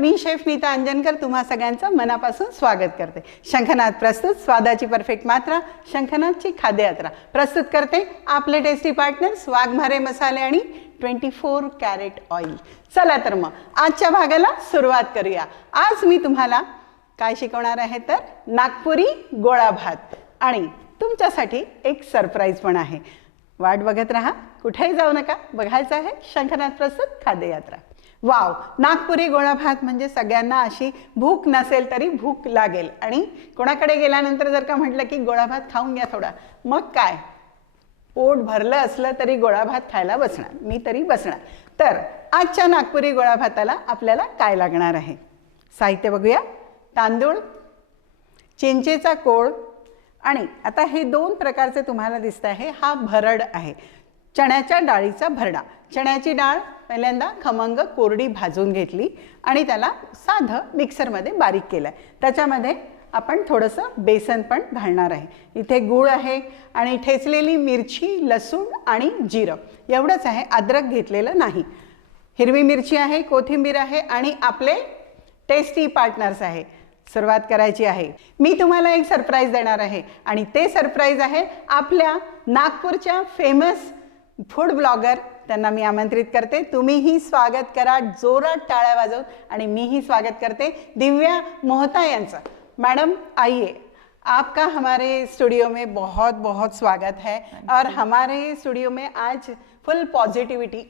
मी chef Nita Anjankar तुम्हा सगळ्यांचं मनापासून स्वागत करते. शंखनाद प्रस्तुत, स्वादाची परफेक्ट मात्रा, शंखनादची खाद्ययात्रा प्रस्तुत करते आपले टेस्टी पार्टनर्स वाघमारे मसाले आणि 24 कॅरेट ऑइल. चला तर मग आजच्या भागाला सुरुवात करूया. आज मी तुम्हाला काय शिकवणार आहे तर नागपुरी गोळा भात आणि तुमच्यासाठी एक सरप्राईज पण आहे. वाट बघत राहा, कुठेही जाऊ नका. बघायचं आहे शंखनाद प्रस्तुत खाद्ययात्रा. वाव, नागपुरी गोळा भात म्हणजे सगळ्यांना अशी भूक नसेल तरी भूक लागेल आणि कोणाकडे गेल्यानंतर जर का म्हटलं की गोळा भात खाऊन घ्या थोडा, मग काय पोट भरलं असलं तरी गोळा भात खायला बसणार, मी तरी बसणार. तर आजच्या नागपुरी गोळा भाताला आपल्याला काय लागणार आहे साहित्य बघूया. तांदूळ, चिंचेचा कोळ आणि आता हे दोन प्रकारचे तुम्हाला दिसत आहे. हा भरड आहे, चण्याच्या डाळीचा भरडा. चण्याची डाळ पहिल्यांदा खमंग कोरडी भाजून घेतली आणि त्याला साधं मिक्सरमध्ये बारीक केलं आहे. त्याच्यामध्ये आपण थोडंसं बेसन पण घालणार आहे. इथे गूळ आहे आणि ठेचलेली मिरची, लसूण आणि जिरं एवढंच आहे. अद्रक घेतलेलं नाही. हिरवी मिरची आहे, कोथिंबीर आहे आणि आपले टेस्टी पार्टनर्स आहे. सुरुवात करायची आहे. मी तुम्हाला एक सरप्राईज देणार आहे आणि ते सरप्राईज आहे आपल्या नागपूरच्या फेमस फूड ब्लॉगर. त्यांना मी आमंत्रित करते. तुम्हीही स्वागत करा जोरात टाळ्या वाजवून आणि मीही स्वागत करते दिव्या मोहता यांचं. मैडम आइए, आपका हमारे स्टूडियो में बहुत बहुत स्वागत है और हमारे स्टूडियो में आज फुल पॉजिटिविटी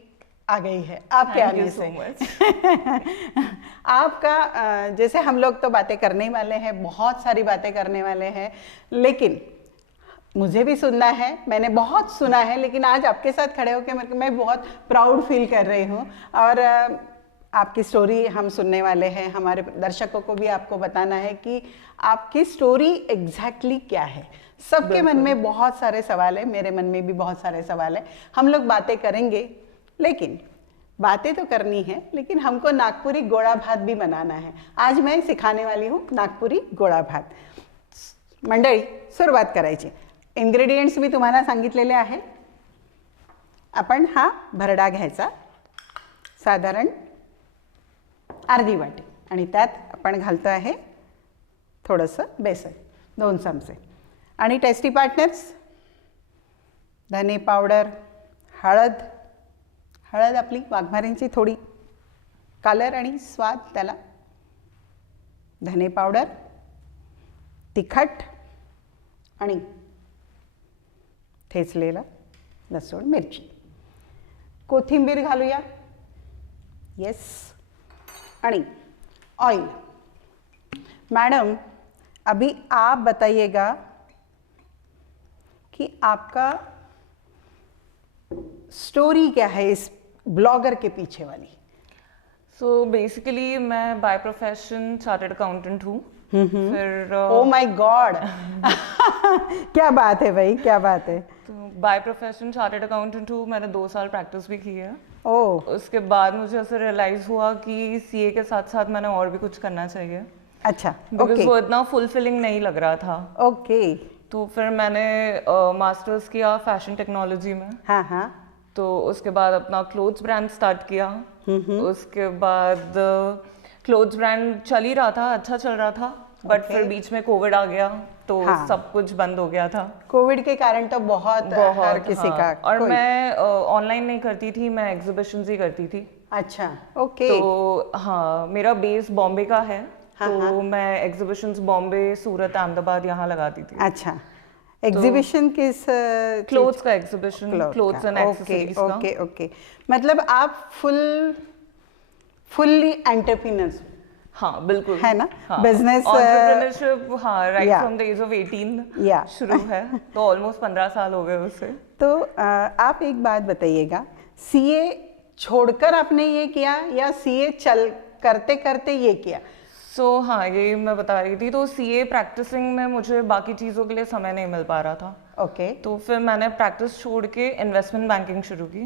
आ गई है आपके आने से. आपका जैसे हम लोग तो बातें करने वाले हैं, बहुत सारी बातें करने वाले हैं, लेकिन मुझे भी सुनना है, मैंने बहुत सुना है, लेकिन आज आपके साथ खड़े होकर मैं बहुत प्राउड फील कर रही हूँ. और आपकी स्टोरी हम सुनने वाले हैं. हमारे दर्शकों को भी आपको बताना है कि आपकी स्टोरी एग्जैक्टली क्या है. सबके मन में बहुत सारे सवाल है, मेरे मन में भी बहुत सारे सवाल है. हम लोग बातें करेंगे, लेकिन बातें तो करनी है, लेकिन हमको नागपुरी गोळा भात भी बनाना है. आज मैं सिखाने वाली हूँ नागपुरी गोळा भात. मंडळी, सुरुवात करायची. इन्ग्रेडियंट्स मी तुम्हाला सांगितलेले आहे. आपण हा भरडा घ्यायचा, साधारण अर्धी वाटी, आणि त्यात आपण घालतो आहे थोडंसं बेसन, 2 चमचे, आणि टेस्टी पार्टनर्स धने पावडर, हळद. हळद आपली वाघमारेंची थोडी कलर आणि स्वाद त्याला. धने पावडर, तिखट आणि ठेचलेला लसूण, मिरची. कोथिंबीर घालूया. येस. आणि ऑयल. मैडम अभी आप बताइएगा कि आपका स्टोरी क्या है इस ब्लॉगर के पीछे वाली. सो बेसिकली मैं बाय प्रोफेशन चार्टर्ड अकाउंटेंट हूँ. फिर ओ माय गॉड क्या बात है भाई, क्या बात है. तो बाय प्रोफेशन चार्टर्ड अकाउंटेंट हूँ. मैंने 2 साल प्रैक्टिस भी की है. ओह, उसके बाद मुझे ऐसे रियलाइज हुआ कि सीए के साथ साथ मैंने और भी कुछ करना चाहिए. अच्छा, बिकॉज वो इतना फुलफिलिंग नहीं लग रहा था. ओके. तो फिर मैंने मास्टर्स किया फैशन टेक्नोलॉजी में. हाँ हाँ. तो उसके बाद अपना क्लोथ्स ब्रांड स्टार्ट किया. उसके बाद क्लोथ्स ब्रांड चल ही रहा था, अच्छा चल रहा था, बट फिर बीच में कोविड आ गया तो सब कुछ बंद हो गया था. कोविड के कारण तो बहुत हर किसी का. और मैं ऑनलाइन नहीं करती थी, मैं एग्जीबिशंस ही करती थी. अच्छा, ओके. तो हाँ, मेरा बेस बॉम्बे का है. तो मैं एग्जीबिशंस बॉम्बे, सूरत, अहमदाबाद यहाँ लगाती थी. अच्छा, एग्जीबिशन किस? क्लोथ्स का एग्जीबिशन, क्लोथ्स एंड एक्सेसरीज का. Okay okay. मतलब आप फुल्ली एंटरप्रेन्योर. हाँ बिल्कुल, है ना. हाँ. बिजनेस एंटरप्रेन्योरशिप, हाँ, right from the age of 18 शुरू है. तो ऑलमोस्ट 15 साल हो गए उसे. तो आप एक बात बताइएगा, सीए छोड़कर आपने ये किया या सीए चल करते करते ये किया? हाँ, ये मैं बता रही थी. तो सीए प्रैक्टिसिंग में मुझे बाकी चीज़ों के लिए समय नहीं मिल पा रहा था. ओके. तो फिर मैंने प्रैक्टिस छोड़ के इन्वेस्टमेंट बैंकिंग शुरू की.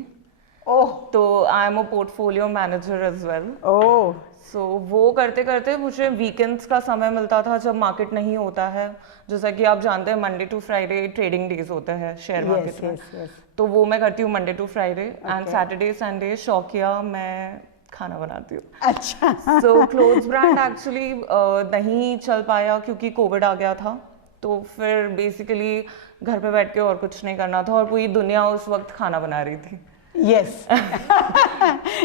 ओह. तो I am a portfolio manager as well. Oh. So वो करते करते मुझे वीकेंड्स का समय मिलता था जब मार्केट नहीं होता है. जैसा कि आप जानते हैं Monday to Friday trading days होते हैं शेयर मार्केट में. तो वो मैं करती हूँ Monday to Friday. And Saturday Sunday शौकिया मैं खाना बनाती हूँ। अच्छा। सो क्लोथ्स ब्रांड एक्चुअली नहीं चल पाया क्योंकि कोविड आ गया था, तो फिर बेसिकली घर पे बैठ के और कुछ नहीं करना था और पूरी दुनिया उस वक्त खाना बना रही थी। यस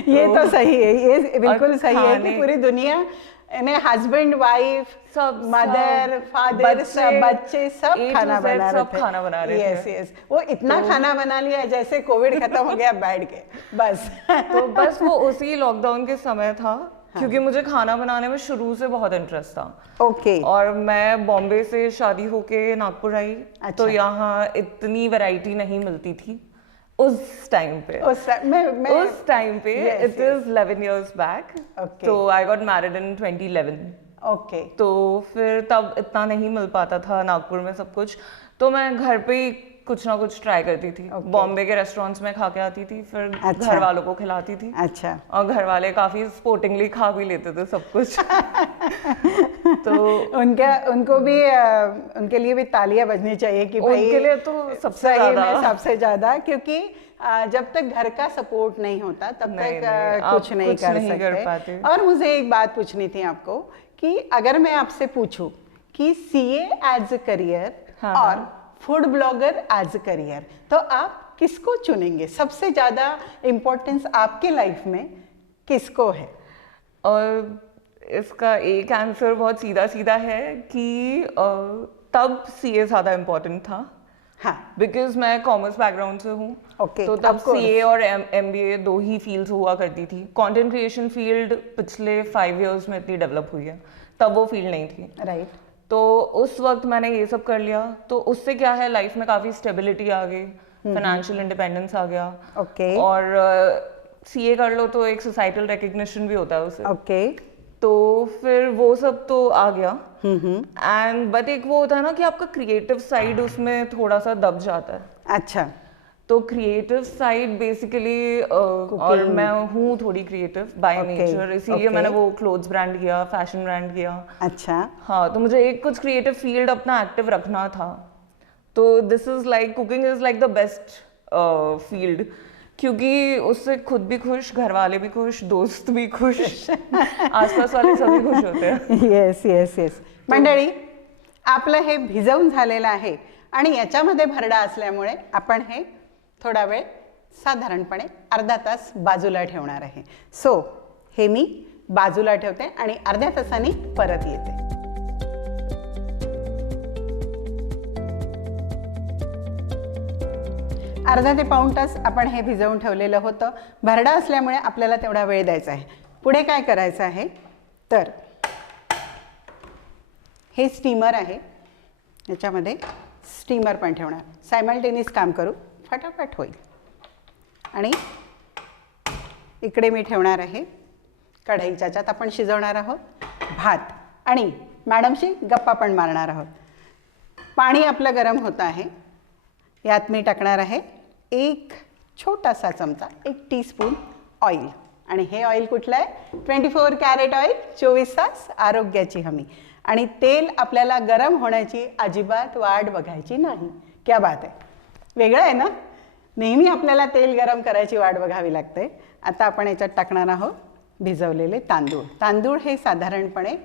ये तो सही है, ये बिल्कुल सही है कि पूरी दुनिया ने हस्बैंड वाइफ सब मदर फादर सब बच्चे सब खाना बना रहे थे। यस यस, वो इतना खाना बना लिया जैसे कोविड खत्म हो गया बैठ के बस। तो बस वो उसी लॉकडाउन के समय था। हाँ। क्योंकि मुझे खाना बनाने में शुरू से बहुत इंटरेस्ट था। ओके। और मैं बॉम्बे से शादी होके नागपुर आई। अच्छा। तो यहाँ इतनी वैरायटी नहीं मिलती थी उस टाइम पे। उस टाइम पे इट इज 11 years बैक। तो I got married in 2011। Okay. तो फिर तब इतना नहीं मिल पाता था नागपुर में सब कुछ, तो मैं घर पे ही कुछ ना कुछ ट्राई करती थी। बॉम्बे के रेस्टोरेंट्स में खा के आती थी, फिर घर वालों को खिलाती थी। अच्छा। और घर वाले काफी स्पोर्टिंगली खा भी लेते थे सब कुछ। तो उनको भी उनके लिए भी तालियां बजनी चाहिए कि भाई उनके लिए तो सबसे ज्यादा, क्योंकि जब तक घर का सपोर्ट नहीं होता तब तक कुछ नहीं कर सकते। और मुझे एक बात पूछनी थी आपको कि अगर मैं आपसे पूछूं कि सीए एज अ करियर और food blogger as a career, तो आप किसको चुनेंगे? सबसे ज्यादा इम्पोर्टेंस आपके लाइफ में किसको है? और इसका एक आंसर बहुत सीधा सीधा है कि तब सीए ज्यादा इम्पोर्टेंट था। हाँ, बिकॉज मैं कॉमर्स बैकग्राउंड से हूँ। Okay, तो तब सीए और एमबीए दो ही फील्ड्स हुआ करती थी। कंटेंट क्रिएशन फील्ड पिछले 5 years में इतनी डेवलप हुई है, तब वो फील्ड नहीं थी। राइट। तो उस वक्त मैंने ये सब कर लिया, तो उससे क्या है लाइफ में काफी स्टेबिलिटी आ गई, फाइनेंशियल इंडिपेंडेंस आ गया। ओके। और सीए कर लो तो एक सोसाइटल रिकग्निशन भी होता है उसे। ओके। तो फिर वो सब तो आ गया। एंड बट एक वो होता है ना कि आपका क्रिएटिव साइड उसमें थोड़ा सा दब जाता है। अच्छा। तो क्रिएटिव साइड बेसिकली और मैं हूँ थोड़ी क्रिएटिव बाय नेचर, इसीलिए मैंने वो क्लोथ्स ब्रांड किया, फैशन ब्रांड किया। अच्छा। हाँ, तो मुझे एक कुछ क्रिएटिव फील्ड अपना एक्टिव रखना था। तो this is like cooking is like the best field, क्योंकि उससे खुद भी खुश, घर वाले भी खुश, दोस्त भी खुश, आसपास वाले सभी खुश होते हैं। Yes yes yes. मंडळी, आपलं हे भिजवून झालेलं आहे आणि याच्यामध्ये भरडा असल्यामुळे आपण हे थोडा वेळ साधारणपणे अर्धा तास बाजूला ठेवणार आहे। सो हे मी बाजूला ठेवते आणि अर्ध्या तासाने परत येते। अर्धा ते पाऊण तास आपण हे भिजवून ठेवलेलं होतं। भरडा असल्यामुळे आपल्याला तेवढा वेळ द्यायचा आहे। पुढे काय करायचं आहे तर हे स्टीमर आहे, याच्यामध्ये स्टीमर पण ठेवणार। सायमल्टेनियस काम करू, फटाफट होईल। आणि इकडे मी ठेवणार आहे कढई, ज्याच्यात आपण शिजवणार आहोत भात आणि मॅडमशी गप्पा पण मारणार आहोत। पाणी आपलं गरम होतं आहे, यात मी टाकणार आहे एक छोटासा चमचा, 1 टीस्पून ऑइल। आणि हे ऑइल कुठलं आहे? 24 कॅरेट ऑइल, 24 तास आरोग्याची हमी। आणि तेल आपल्याला गरम होण्याची अजिबात वाट बघायची नाही। क्या बात आहे, वेगळं आहे ना? नेहमी आपल्याला तेल गरम करायची वाट बघावी लागते। आता आपण याच्यात टाकणार आहोत भिजवलेले तांदूळ। तांदूळ हे साधारणपणे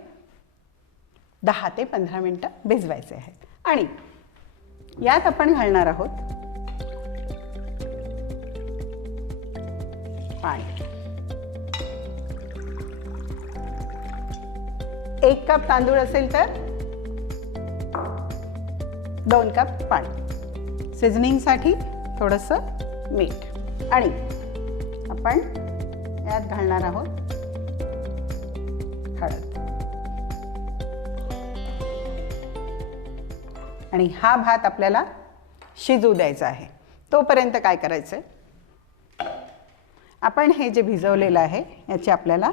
10 ते 15 मिनिटं भिजवायचे आहेत। आणि यात आपण घालणार आहोत पाणी। 1 कप तांदूळ असेल तर 2 कप पाणी। सिझनिंगसाठी थोडंसं मीठ आणि आपण यात घालणार आहोत हळद। आणि हा भात आपल्याला शिजू द्यायचा आहे। तोपर्यंत काय करायचं, अपन हे जे भिजवलेलं आहे याचे आपल्याला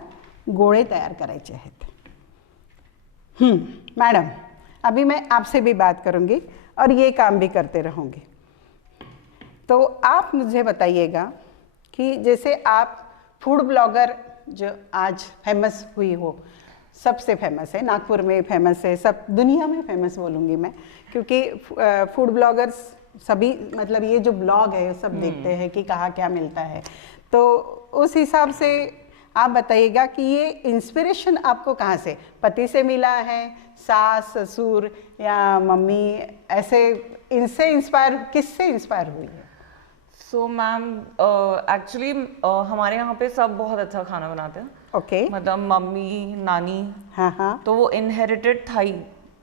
गोळे तैयार करायचे आहेत। मैडम, अभी मैं आपसे भी बात करूंगी और ये काम भी करते रहूँगी। तो आप मुझे बताइएगा कि जैसे आप फूड ब्लॉगर जो आज फेमस हुई हो, सबसे फेमस है, नागपुर में फेमस है, सब दुनिया में फेमस बोलूँगी मैं, क्योंकि फूड ब्लॉगर्स सभी मतलब ये जो ब्लॉग है सब देखते हैं कि कहाँ क्या मिलता है। तो उस हिसाब से आप बताइएगा कि ये इंस्पिरेशन आपको कहाँ से, पति से मिला है, सास ससुर या मम्मी, ऐसे इनसे इंस्पायर, किससे इंस्पायर हुई है? सो मैम एक्चुअली हमारे यहाँ पे सब बहुत अच्छा खाना बनाते हैं। ओके। मतलब मम्मी नानी, हाँ हाँ। तो वो इनहेरिटेड था ही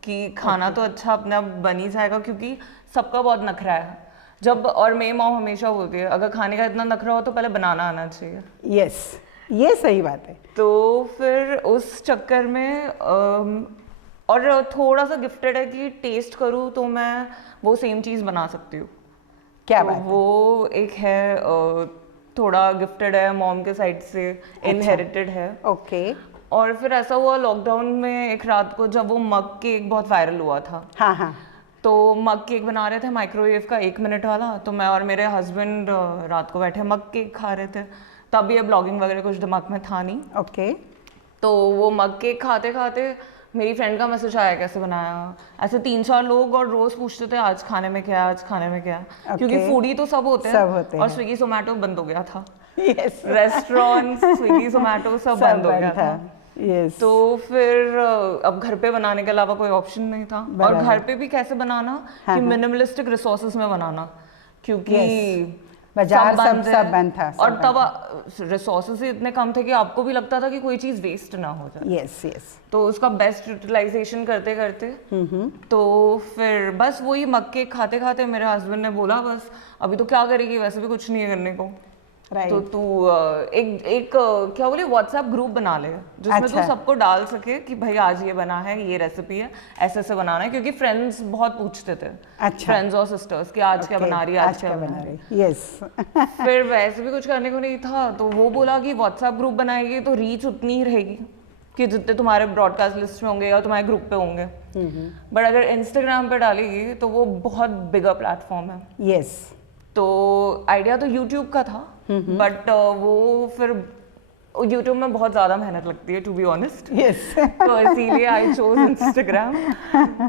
कि खाना तो अच्छा अपने आप बन ही जाएगा, क्योंकि सबका बहुत नखरा है जब, और मेरी मॉम हमेशा बोलती है अगर खाने का इतना नखरा हो तो पहले बनाना आना चाहिए। यस, ये सही बात है। तो फिर उस चक्कर में और थोड़ा सा गिफ्टेड है कि टेस्ट करूँ तो मैं वो सेम चीज़ बना सकती हूँ। क्या तो बात है? वो एक है, थोड़ा गिफ्टेड है मॉम के साइड से, इनहेरिटेड है। ओके। और फिर ऐसा हुआ लॉकडाउन में एक रात को जब वो मग केक बहुत वायरल हुआ था, हाँ हाँ। तो मग केक बना रहे थे माइक्रोवेव का 1 मिनट वाला, तो मैं और मेरे हस्बैंड रात को बैठे मग केक खा रहे थे। तब ये ब्लॉगिंग वगैरह कुछ दिमाग में था नहीं। ओके। तो वो मग केक खाते खाते मेरी फ्रेंड का मैसेज आया कैसे बनाया, ऐसे 3-4 लोग, और रोज पूछते थे आज खाने में क्या है, आज खाने में क्या है। Okay. क्योंकि फूडी तो सब होते सब होते हैं, और हैं। स्विगी जोमेटो बंद हो गया था। यस। रेस्टोरेंट, स्विगी जोमेटो सब बंद हो गया था। यस। तो फिर अब घर पे बनाने के अलावा कोई ऑप्शन नहीं था, और घर पे भी कैसे बनाना कि मिनिमलिस्टिक रिसोर्सेज में बनाना, क्योंकि बाजार सब बंद था। और तब रिसोर्सेज ही इतने कम थे कि आपको भी लगता था कि कोई चीज वेस्ट ना हो जाए। Yes yes. तो उसका बेस्ट यूटिलाइजेशन करते करते तो फिर बस वही मग केक खाते खाते मेरे हस्बैंड ने बोला बस अभी तो क्या करेगी, वैसे भी कुछ नहीं है करने को, तो तू एक क्या बोले व्हाट्सएप ग्रुप बना ले जिसमें तू सबको डाल सके कि भाई आज ये बना है, ये रेसिपी है, ऐसे ऐसे बनाना है, क्योंकि फ्रेंड्स बहुत पूछते थे। अच्छा। फ्रेंड्स और सिस्टर्स कि आज क्या बना रही है, आज क्या बना रही है। यस। फिर वैसे भी कुछ करने को नहीं था, तो वो बोला कि व्हाट्सएप ग्रुप बनाएगी तो रीच उतनी ही रहेगी कि जितने तुम्हारे ब्रॉडकास्ट लिस्ट में होंगे या तुम्हारे ग्रुप पे होंगे। बट अगर इंस्टाग्राम पे डालेगी तो वो बहुत बिगर प्लेटफॉर्म है। यस। तो आइडिया तो यूट्यूब का था, बट वो फिर यूट्यूब में बहुत ज़्यादा मेहनत लगती है टू बी ऑनेस्ट। यस। तो इसीलिए आई चोज इंस्टाग्राम।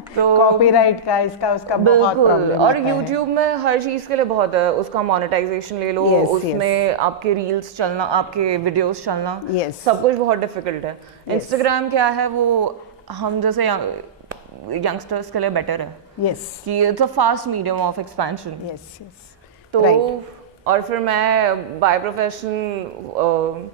तो कॉपीराइट का इसका उसका बहुत प्रॉब्लम और यूट्यूब में हर चीज़ के लिए बहुत है, उसका मोनेटाइजेशन ले लो, उसमें आपके रील्स चलना, आपके वीडियोस चलना, सब कुछ बहुत डिफिकल्ट है। इंस्टाग्राम क्या है, वो हम जैसे यंगस्टर्स के लिए बेटर है। कि it's a fast medium of expansion. तो और फिर मैं बाय प्रोफेशन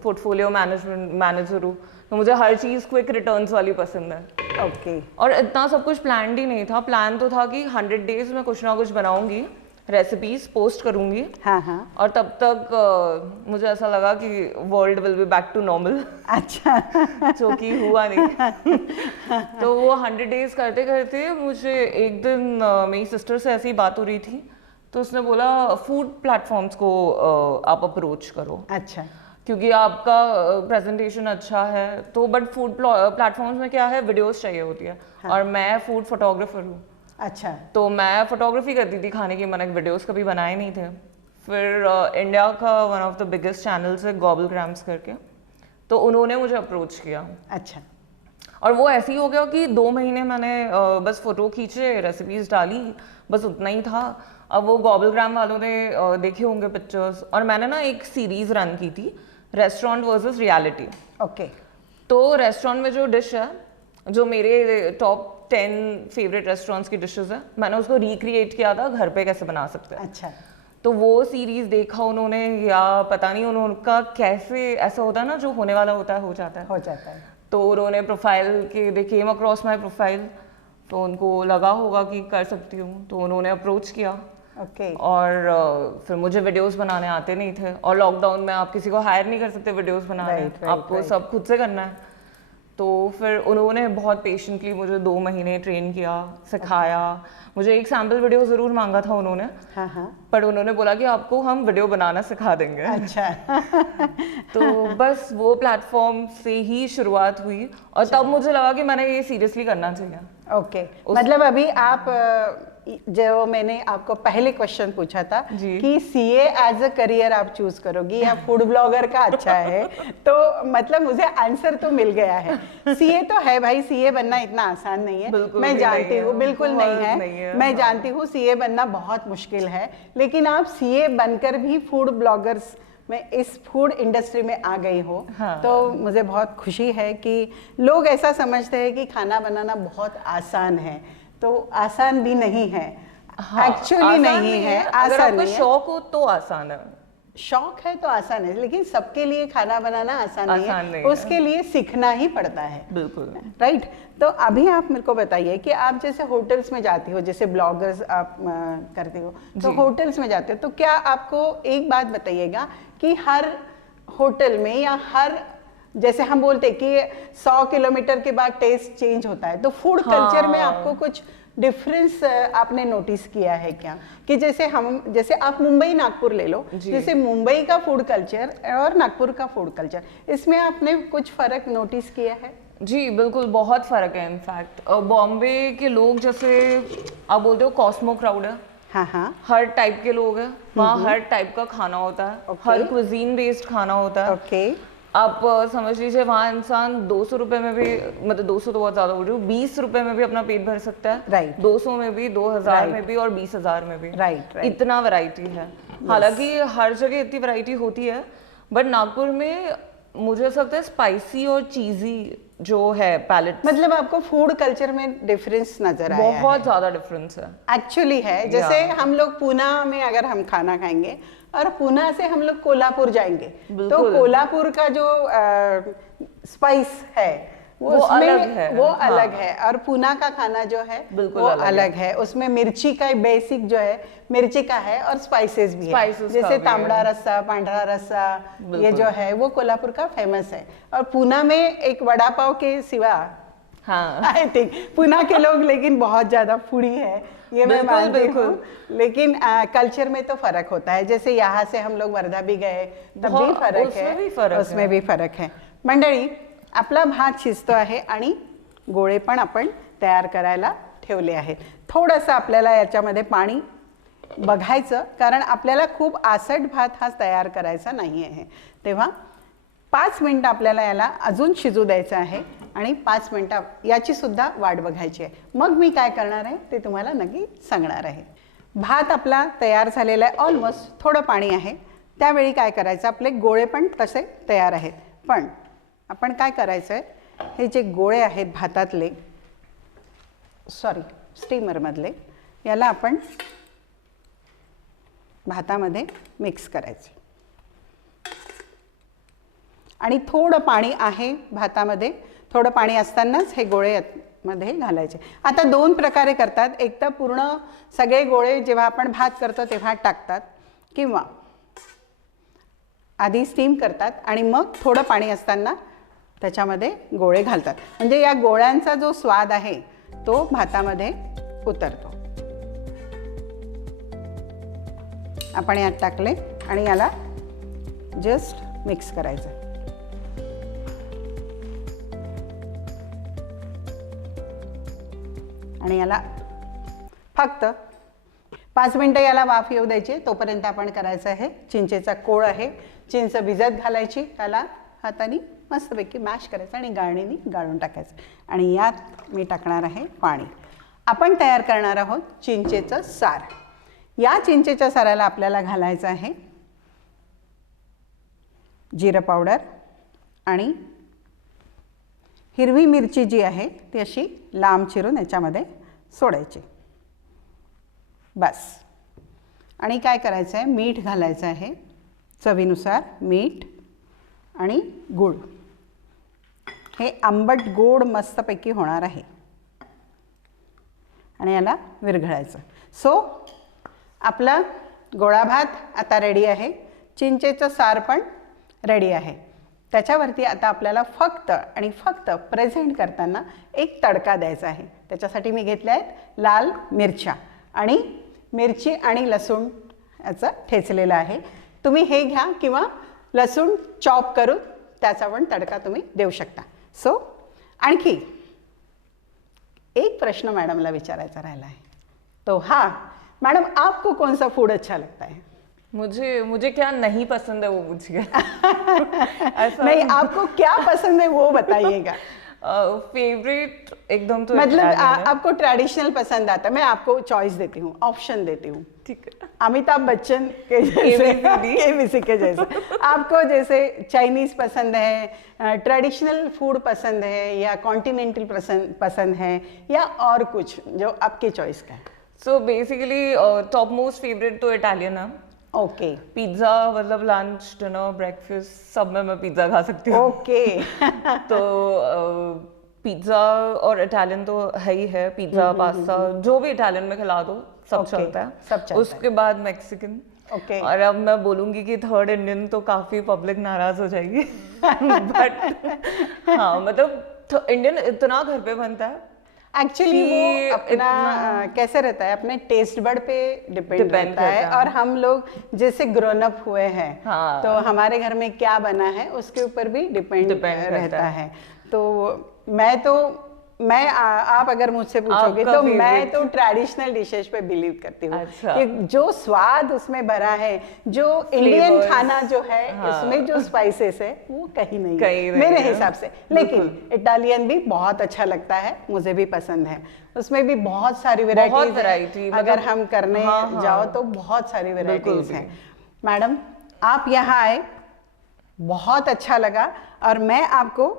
पोर्टफोलियो मैनेजर हूँ, तो मुझे हर चीज़ क्विक रिटर्न्स वाली पसंद है। ओके। और इतना सब कुछ प्लान ही नहीं था, प्लान तो था कि 100 डेज में कुछ ना कुछ बनाऊंगी, रेसिपीज पोस्ट करूंगी। हाँ हाँ। और तब तक मुझे ऐसा लगा कि world will be back to normal. अच्छा। जो कि हुआ नहीं। तो वो 100 डेज करते करते मुझे एक दिन मेरी सिस्टर से ऐसी बात हो रही थी, तो उसने बोला फूड प्लेटफॉर्म्स को आप अप्रोच करो। अच्छा। क्योंकि आपका प्रेजेंटेशन अच्छा है, तो बट फूड प्लेटफॉर्म्स में क्या है, वीडियोस चाहिए होती है। हाँ। और मैं फूड फोटोग्राफर हूँ। अच्छा। तो मैं फोटोग्राफी करती थी खाने की, मैंने वीडियोस कभी बनाए नहीं थे। फिर इंडिया का one of the biggest channels है गॉगलग्राम्स करके, तो उन्होंने मुझे अप्रोच किया। अच्छा। और वो ऐसे ही हो गया कि 2 महीने मैंने बस फोटो खींचे, रेसिपीज डाली, बस उतना ही था। अब वो गॉगलग्राम वालों ने देखे होंगे पिक्चर्स, और मैंने ना एक सीरीज रन की थी, रेस्टोरेंट वर्सेस रियलिटी। ओके। तो रेस्टोरेंट में जो डिश है, जो मेरे टॉप 10 फेवरेट रेस्टोरेंट्स की डिशेस है, मैंने उसको रिक्रिएट किया था घर पे कैसे बना सकते हैं। अच्छा। तो वो सीरीज देखा उन्होंने, या पता नहीं उनका कैसे ऐसा होता है ना, जो होने वाला होता है हो जाता है। तो उन्होंने प्रोफाइल के दे केम अक्रॉस माई प्रोफाइल, तो उनको लगा होगा कि कर सकती हूँ, तो उन्होंने अप्रोच किया। और फिर मुझे वीडियोस बनाने आते नहीं थे, और लॉकडाउन में आप किसी को हायर नहीं कर सकते वीडियोस बनाने, आपको सब खुद से करना है। तो फिर उन्होंने बहुत पेशेंटली मुझे 2 महीने ट्रेन किया, सिखाया। मुझे एक सैम्पल वीडियो ज़रूर मांगा था उन्होंने। हाँ। पर उन्होंने बोला कि आपको हम वीडियो बनाना सिखा देंगे। अच्छा। तो बस वो प्लेटफॉर्म से ही शुरुआत हुई, और तब मुझे लगा कि मैंने ये सीरियसली करना चाहिए। ओके। मतलब अभी आप जो मैंने आपको पहले क्वेश्चन पूछा था कि सीए एज अ करियर आप चूज करोगी या फूड ब्लॉगर का अच्छा है, तो मतलब मुझे आंसर तो मिल गया है। सीए तो है भाई, सीए बनना इतना आसान नहीं है, मैं जानती हूँ, बिल्कुल नहीं है। मैं जानती हूँ सीए बनना बहुत मुश्किल है, लेकिन आप सीए बनकर भी फूड ब्लॉगर्स मैं इस फूड इंडस्ट्री में आ गई हूँ, हाँ। तो मुझे बहुत खुशी है कि लोग ऐसा समझते हैं कि खाना बनाना बहुत आसान है, तो आसान भी नहीं है। हाँ, एक्चुअली आसान नहीं है, अगर आसान आपको नहीं है। शौक हो तो आसान है। शौक है तो आसान है, लेकिन सबके लिए खाना बनाना आसान नहीं आसान है, नहीं है। उसके लिए सीखना ही पड़ता है। बिल्कुल। राइट। तो अभी आप मेरे को बताइए कि आप जैसे होटल्स में जाती हो, जैसे ब्लॉगर्स आप करते हो, तो जी। होटल्स में जाते हो, तो क्या आपको एक बात बताइएगा कि हर होटल में या हर, जैसे हम बोलते हैं कि 100 किलोमीटर के बाद टेस्ट चेंज होता है, तो फूड कल्चर में आपको कुछ डिफरेंस आपने नोटिस किया है क्या? कि जैसे आप मुंबई नागपुर ले लो, जैसे मुंबई का फूड कल्चर और नागपुर का फूड कल्चर, इसमें आपने कुछ फर्क नोटिस किया है? जी बिल्कुल, बहुत फर्क है। इनफैक्ट बॉम्बे के लोग, जैसे आप बोलते हो कॉस्मो क्राउड है, हाँ हाँ, हर टाइप के लोग हैं वहाँ, हर टाइप का खाना होता है, हर क्विजीन बेस्ड खाना होता है। ओके। आप समझ लीजिए वहाँ इंसान 200 रुपए में भी, मतलब 200 तो बहुत ज्यादा बोल रही हूँ, 20 रुपए में भी अपना पेट भर सकता है। राइट। 200 में भी, 2000 में भी और 20,000 में भी। राइट। इतना वैरायटी है। हालांकि हर जगह इतनी वैरायटी होती है, बट नागपुर में मुझे ऐसा लगता है स्पाइसी और चीजी जो है पैलेट, मतलब आपको फूड कल्चर में डिफरेंस नजर आया है? बहुत ज्यादा डिफरेंस है। एक्चुअली है, जैसे हम लोग पूना में अगर हम खाना खाएंगे और पूना से हम लोग कोल्हापुर जाएंगे, तो कोल्हापुर का जो स्पाइस है वो अलग है। वो अलग है, और पूना का खाना जो है वो अलग है। उसमें मिर्ची का बेसिक जो है मिर्ची का है, और स्पाइसेस भी है, जैसे तांबड़ा रस्सा, पांढरा रस्सा, ये जो है वो कोल्हापुर का फेमस है। और पूना में एक वड़ा पाव के सिवा, हाँ, आई थिंक पुना के लोग लेकिन बहुत ज्यादा फूडी है, ये मैं मानती हूँ, लेकिन कल्चर में तो फर्क होता है। जैसे यहाँ से हम लोग वर्धा भी गए, तब भी फरक है, उसमें भी फरक है। मंडळी, आपला भात शिजतो आहे आणि गोळे पण आपण तयार करायला ठेवले आहेत। थोडंसं आपल्याला याच्यामध्ये पाणी बघायचं, कारण आपल्याला खूप आसट भात हा तयार करायचा नाही आहे, तेव्हा 5 मिनिटं आपल्याला याला अजून शिजू द्यायचं आहे आणि 5 मिनिटं याची सुद्धा वाट बघायची आहे। मग मी काय करणार आहे ते तुम्हाला नक्की सांगणार आहे। भात आपला तयार झालेला आहे, ऑलमोस्ट थोडं पाणी आहे। त्यावेळी काय करायचं, आपले गोळे पण तसे तयार आहेत, पण आपण काय करायचं आहे, हे जे गोळे आहेत भातातले, सॉरी स्टीमरमधले, याला आपण भातामध्ये मिक्स करायचं आणि थोडं पाणी आहे भातामध्ये, थोडं पाणी असतानाच हे गोळे मध्ये घालायचे। आता 2 प्रकारे करतात, एक तर पूर्ण सगळे गोळे जेव्हा आपण भात करतो तेव्हा टाकतात, किंवा आधी स्टीम करतात आणि मग थोडं पाणी असताना त्याच्यामध्ये गोळे घालतात, म्हणजे या गोळ्यांचा जो स्वाद आहे तो भातामध्ये उतरतो। आपण यात टाकले आणि याला जस्ट मिक्स करायचं। आणि याला फक्त 5 मिनिटं याला वाफ येऊ द्यायची। तोपर्यंत आपण करायचं आहे, चिंचेचा कोळ आहे, चिंच भिजत घालायची, त्याला हाताने मस्तपैकी मॅश करायचं आणि गाळणीने गाळून टाकायचं, आणि यात मी टाकणार आहे पाणी। आपण तयार करणार आहोत चिंचेचं सार। या चिंचेच्या साराला आपल्याला घालायचं आहे जिरं पावडर आणि हिरवी मिरची जी आहे ती अशी लांब चिरून याच्यामध्ये सोडायची, बस। आणि काय करायचं आहे, मीठ घालायचं आहे, चवीनुसार मीठ आणि गूळ। हे आंबट गोड मस्तपैकी होणार आहे आणि याला विरघळायचं। सो आपला गोळा भात आता रेडी आहे, चिंचेचं सार पण रेडी आहे। त्याच्यावरती आता आपल्याला फक्त आणि फक्त प्रेझेंट करताना एक तडका द्यायचा आहे। त्याच्यासाठी मी घेतल्या आहेत लाल मिरच्या आणि मिरची आणि लसूण याचं ठेचलेलं आहे। तुम्ही हे घ्या किंवा लसूण चॉप करून त्याचा पण तडका तुम्ही देऊ शकता। सो आणखी एक प्रश्न मैडमला विचारायचा राहिला है, तो हाँ मैडम, आपको कौन सा फूड अच्छा लगता है? मुझे क्या नहीं पसंद है वो पूछिए। नहीं, आपको क्या पसंद है वो बताइएगा। फेवरेट एकदम तो मतलब Italian है। आपको ट्रेडिशनल पसंद आता है, मैं आपको चॉइस देती हूँ, ऑप्शन देती हूँ। ठीक है। अमिताभ बच्चन के जैसे ABCD। केबीसी के जैसे आपको जैसे चाइनीज पसंद है, ट्रेडिशनल फूड पसंद है, या कॉन्टिनेंटल पसंद है, या और कुछ जो आपके चॉइस का है? So basically top most favourite तो इटालियन है। ओके पिज्ज़ा मतलब लंच डिनर ब्रेकफास्ट सब में मैं पिज्ज़ा खा सकती हूँ। ओके तो पिज्ज़ा और इटालियन तो है ही है, पिज्ज़ा पास्ता जो भी इटालियन में खिला दो सब Okay, चलता है। सब चलता उसके बाद मैक्सिकन। ओके और अब मैं बोलूंगी कि थर्ड इंडियन तो काफी पब्लिक नाराज हो जाएगी बट हाँ मतलब इंडियन इतना घर पे बनता है एक्चुअली कि वो अपना कैसे रहता है, अपने टेस्ट बड पे डिपेंड Depend रहता है। करता है। और हम लोग जैसे ग्रोन अप हुए हैं, हाँ। तो हमारे घर में क्या बना है उसके ऊपर भी डिपेंड Depend करता रहता है। तो आप अगर मुझसे पूछोगे आपका तो मैं favorite? तो ट्रेडिशनल डिशेस पे बिलीव करती हूँ अच्छा। कि जो स्वाद उसमें भरा है, जो इंडियन Flavors, खाना जो है हाँ। उसमें जो स्पाइसेस है वो कहीं नहीं कहीं है नहीं मेरे है। हिसाब से। लेकिन इटालियन भी बहुत अच्छा लगता है, मुझे भी पसंद है। उसमें भी बहुत सारी बहुत वेराइटीज variety, अगर मतलब हम करने हाँ। जाओ तो बहुत सारी वेराइटीज बिल्कुल हैं। मैडम आप यहाँ आए, बहुत अच्छा लगा, और मैं आपको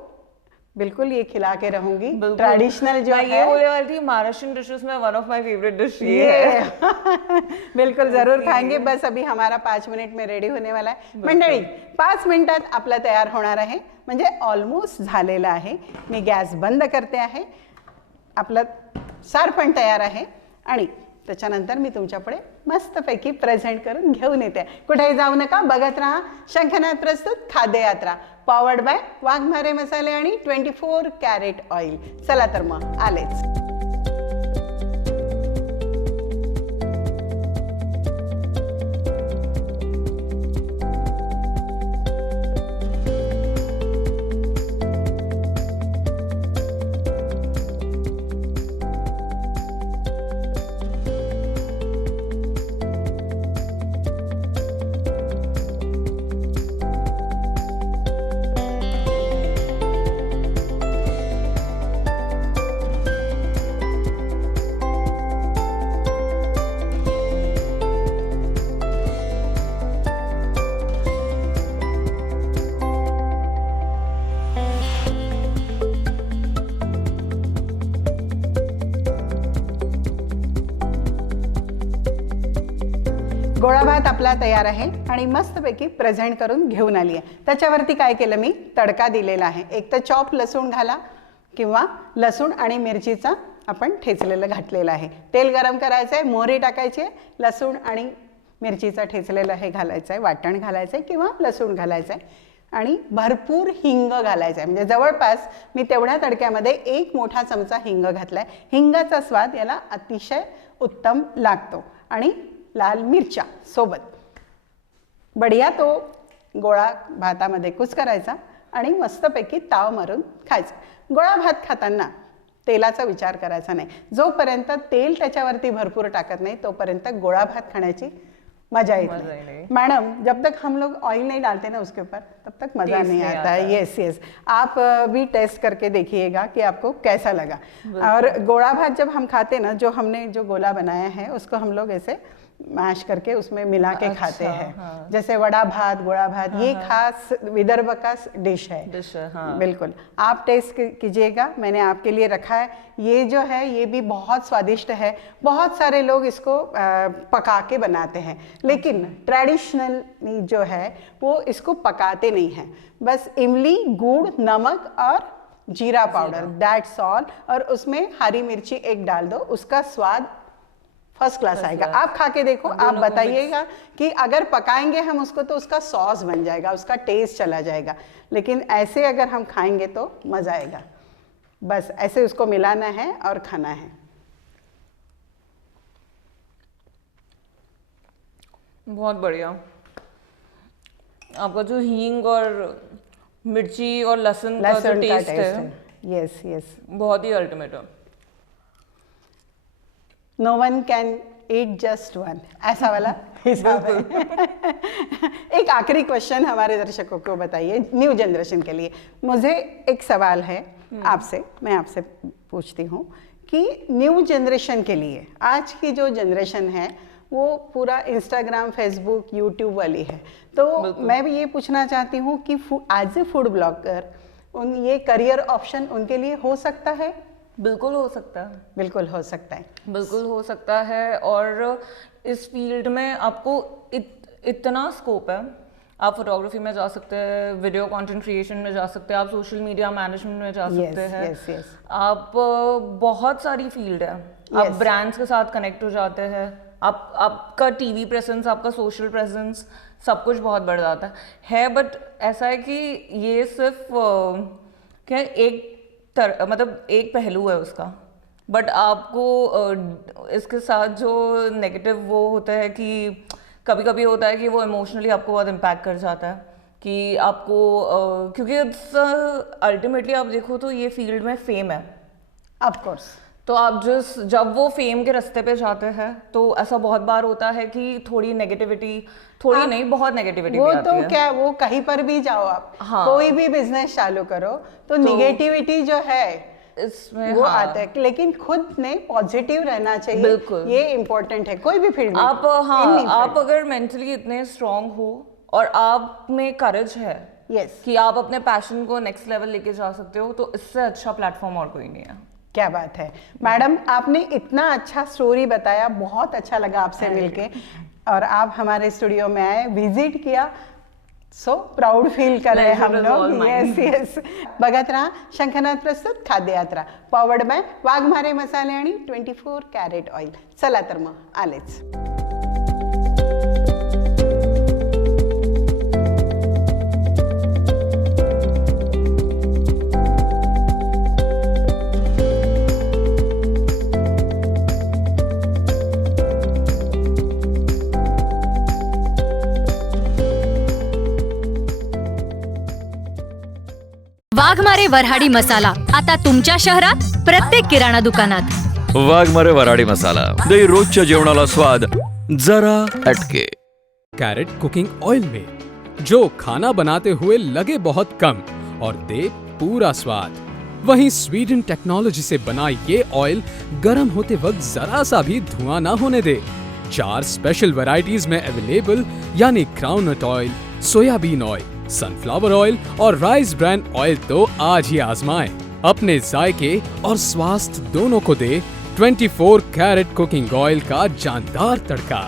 बिल्कुल ये खिला के रहूंगी। ट्रेडिशनल जो मैं है ये बोलने वाली थी महाराष्ट्रियन डिशेस में one of my favourite dish ये है। बिलकुल जरूर खाएंगे। बस अभी हमारा 5 मिनिट में रेडी होणे वाला आहे। मंडळी 5 मिनिटात आपलं तयार होणार आहे, म्हणजे ऑलमोस्ट झालेलं आहे। मी गॅस बंद करते आहे, आपलं सार पण तयार आहे आणि त्याच्यानंतर मी तुमच्यापुढे मस्तपैकी प्रेझेंट करून घेऊन येते। कुठेही जाऊ नका, बघत राहा शंखनाद प्रस्तुत खाद्य यात्रा, पॉवर्ड बाय वाघमारे मसाले आणि 24 कॅरेट ऑइल। चला तर मग आलेच। गोळा भात आपला तयार आहे आणि मस्तपैकी प्रेझेंट करून घेऊन आली आहे। त्याच्यावरती काय केलं मी, तडका दिलेला आहे। एक तर चॉप लसूण घाला किंवा लसूण आणि मिरचीचा आपण ठेचलेलं घातलेलं आहे। तेल गरम करायचं आहे, मोहरी टाकायची आहे, लसूण आणि मिरचीचा ठेचलेलं हे घालायचं आहे, वाटण घालायचं आहे किंवा लसूण घालायचं आहे आणि भरपूर हिंग घालायचं आहे। म्हणजे जवळपास मी तेवढ्या तडक्यामध्ये 1 मोठा चमचा हिंग घातलाय। हिंगाचा स्वाद याला अतिशय उत्तम लागतो आणि लाल मिरच्या सोबत बढिया तो गोळा भातामध्ये कुस्करायचा आणि मस्तपैकी ताव मारून खायचा। गोळा भात खाताना तेलाचा विचार करायचा नाही। जोपर्यंत तेल त्याच्यावरती भरपूर टाकत नाही तोपर्यंत गोळा भात खाण्याची मजा येत नहीं। मैडम जब तक हम लोग ऑयल नहीं डालते ना उसके ऊपर तब तक मज़ा नहीं आता है। यस यस, आप भी टेस्ट करके देखिएगा कि आपको कैसा लगा। और गोला भात जब हम खाते ना, जो हमने जो गोला बनाया है उसको हम लोग ऐसे मैश करके उसमें मिला के खाते हैं। हाँ। जैसे वड़ा भात, गोड़ा भात, ये खास विदर्भ का डिश है। हाँ। बिल्कुल आप टेस्ट कीजिएगा, मैंने आपके लिए रखा है। ये जो है ये भी बहुत स्वादिष्ट है। बहुत सारे लोग इसको पका के बनाते हैं, लेकिन ट्रेडिशनली जो है वो इसको पकाते नहीं हैं। बस इमली, गुड़, नमक और जीरा पाउडर, दैट्स ऑल। और उसमें हरी मिर्ची एक डाल दो, उसका स्वाद फर्स्ट क्लास आएगा। आप खा के देखो, आप बताइएगा कि अगर पकाएंगे हम उसको तो उसका सॉस बन जाएगा, उसका टेस्ट चला जाएगा, लेकिन ऐसे अगर हम खाएंगे तो मज़ा आएगा। बस ऐसे उसको मिलाना है और खाना है। बहुत बढ़िया। आपका जो हींग और मिर्ची और लहसुन का जो टेस्ट है, यस यस, बहुत ही अल्टीमेट है। No one can eat just one, ऐसा वाला हिसाब है। एक आखिरी क्वेश्चन हमारे दर्शकों को बताइए, न्यू जनरेशन के लिए। मुझे एक सवाल है मैं आपसे पूछती हूँ कि न्यू जनरेशन के लिए, आज की जो जनरेशन है वो पूरा इंस्टाग्राम, फेसबुक, यूट्यूब वाली है, तो मैं भी ये पूछना चाहती हूँ कि एज ए फूड ब्लॉगर ये करियर ऑप्शन उनके लिए हो सकता है? बिल्कुल हो सकता है, बिल्कुल हो सकता है, बिल्कुल हो सकता है। और इस फील्ड में आपको इतना स्कोप है। आप फोटोग्राफी में जा सकते हैं, वीडियो कंटेंट क्रिएशन में जा सकते हैं, आप सोशल मीडिया मैनेजमेंट में जा सकते हैं। आप बहुत सारी फील्ड है। आप ब्रांड्स के साथ कनेक्ट हो जाते हैं, आपका टीवी प्रेजेंस, आपका सोशल प्रेजेंस, सब कुछ बहुत बढ़ जाता है। बट ऐसा है कि ये सिर्फ क्या मतलब एक पहलू है उसका। बट आपको इसके साथ जो नेगेटिव वो होता है कि कभी कभी होता है कि वो इमोशनली आपको बहुत इम्पैक्ट कर जाता है कि आपको क्योंकि अल्टीमेटली आप देखो तो ये फील्ड में फेम है, ऑफ कोर्स। तो आप जब वो फेम के रास्ते पे जाते हैं तो ऐसा बहुत बार होता है कि थोड़ी नेगेटिविटी, थोड़ी नहीं बहुत नेगेटिविटी वो भी आती तो है। क्या, वो कहीं पर भी जाओ आप, कोई भी बिजनेस चालू करो तो नेगेटिविटी जो है इसमें वो आता है, लेकिन खुद ने पॉजिटिव रहना चाहिए। बिल्कुल, ये इम्पोर्टेंट है कोई भी फील्ड में। आप अगर मेंटली इतने स्ट्रांग हो और आप में करेज है कि आप अपने पैशन को नेक्स्ट लेवल लेके जा सकते हो, तो इससे अच्छा प्लेटफॉर्म और कोई नहीं है। क्या बात है मैडम, आपने इतना अच्छा स्टोरी बताया, बहुत अच्छा लगा आपसे मिलके, और आप हमारे स्टूडियो में आए, विजिट किया, सो प्राउड फील कर रहे हैं हम लोग। यस बघत रहा शंखनाथ प्रस्तुत खाद्य यात्रा, पॉवर्ड बाय वाघमारे मसाले आणि 24 कॅरेट ऑइल। चला तर मग आलेच। वाघमारे वऱ्हाडी मसाला आता तुमच्या शहरात प्रत्येक किराणा दुकानात। वाघमारे वऱ्हाडी मसाला दे रोजच्या जेवणाला स्वाद जरा हटके। कैरेट कुकिंग ऑयल में जो खाना बनाते हुए लगे बहुत कम और दे पूरा स्वाद। वहीं स्वीडन टेक्नोलॉजी से बना ये ऑयल गर्म होते वक्त जरा सा भी धुआं ना होने दे। 4 स्पेशल वैरायटीज में अवेलेबल, यानी groundnut oil, soybean oil, sunflower oil और राइस ब्रांड ऑयल। तो आज ही आजमाएं, अपने जायके और स्वास्थ्य दोनों को दे 24 कैरेट कुकिंग ऑयल का जानदार तड़का।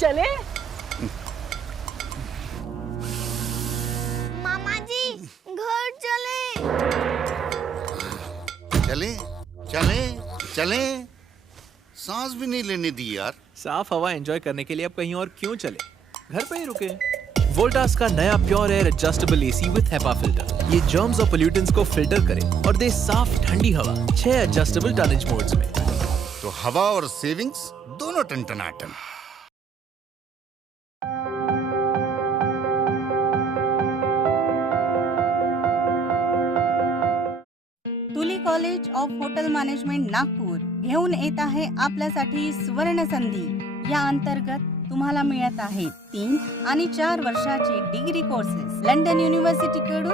चले मामा जी, घर चले। चले चले चले, सांस भी नहीं लेने दी यार। साफ हवा एंजॉय करने के लिए अब कहीं और क्यों चले, घर पे ही रुके। वोल्टास का नया pure air adjustable AC with HEPA filter, ये जर्म्स और पोल्यूटेंट्स को फिल्टर करे और दे साफ ठंडी हवा 6 एडजस्टेबल टनेज मोड्स में। तो हवा और सेविंग्स दोनों टन-टनाटन। तुली college of hotel management Nagpur घेऊन येत आहे आपल्यासाठी सुवर्ण संधी। या अंतर्गत तुम्हाला मिळत आहे 3 आणि 4 वर्षाचे डिग्री कोर्सेस लंडन युनिव्हर्सिटी कडून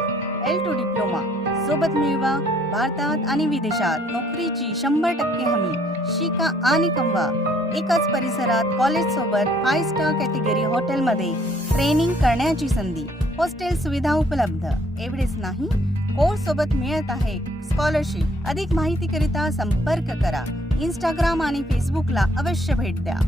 L2 डिप्लोमा सोबत मिळवा। भारतात आणि विदेशात नोकरीची 100% हमी। शिका आणि कमवा एकाच परिसरात कॉलेज सोबत 5 स्टार कॅटेगरी हॉटेल मध्ये ट्रेनिंग करण्याची संधी। हॉस्टेल सुविधा उपलब्ध। एवढेच नाही, कोर्स सोबत मिळत आहे स्कॉलरशिप। अधिक माहिती करिता संपर्क करा। इंस्टाग्राम आणि फेसबुकला अवश्य भेट द्या।